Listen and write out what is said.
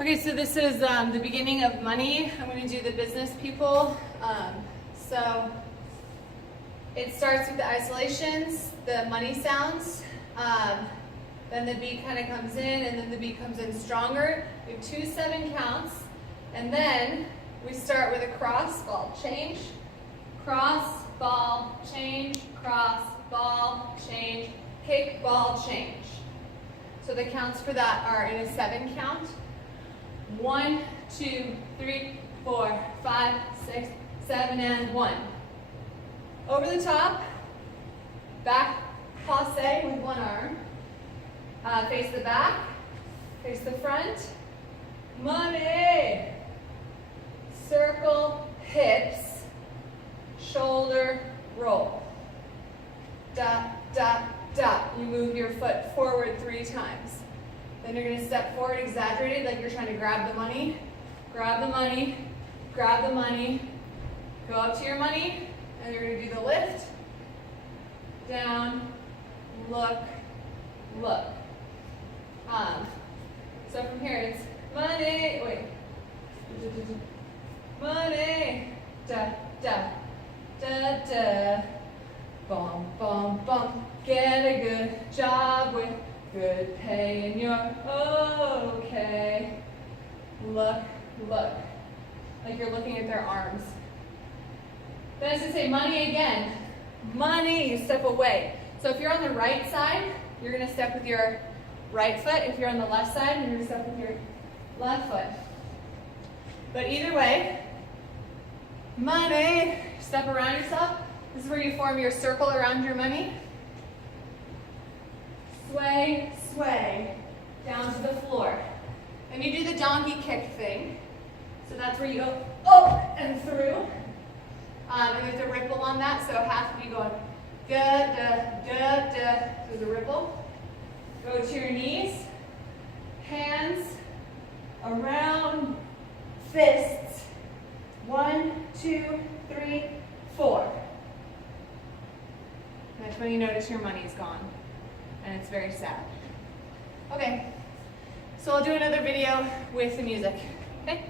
Okay, so this is the beginning of money. I'm going to do the business people. So it starts with the isolations, the money sounds, then the beat kind of comes in, and then the beat comes in stronger. We have 2 7 counts, and then we start with a cross, ball, change, cross, ball, change, cross, ball, change, kick, ball, change. So the counts for that are in a 7 count. 1, 2, 3, 4, 5, 6, 7, and 1. Over the top, back passe with one arm. Face the back, face the front. Money. Circle, hips, shoulder, roll. Da, da, da. You move your foot forward 3 times. Then you're going to step forward exaggerated like you're trying to grab the money. Grab the money, grab the money. Go up to your money, and you're going to do the lift. Down, look, look. So from here it's money, wait. Money, da, da, da, da. Bum, bum, bum. Get a good job with good pay and you're okay. Look, look. Like you're looking at their arms. Then as I say money again. Money, you step away. So if you're on the right side, you're going to step with your right foot. If you're on the left side, you're going to step with your left foot. But either way, money, step around yourself. This is where you form your circle around your money. Sway, sway, down to the floor. And you do the donkey kick thing. So that's where you go up and through. And there's a ripple on that, so half of you going da, da, da, da. There's a ripple. Go to your knees, hands around, fists. 1, 2, 3, 4. That's when you notice your money's gone. And it's very sad. Okay, so I'll do another video with the music. Okay?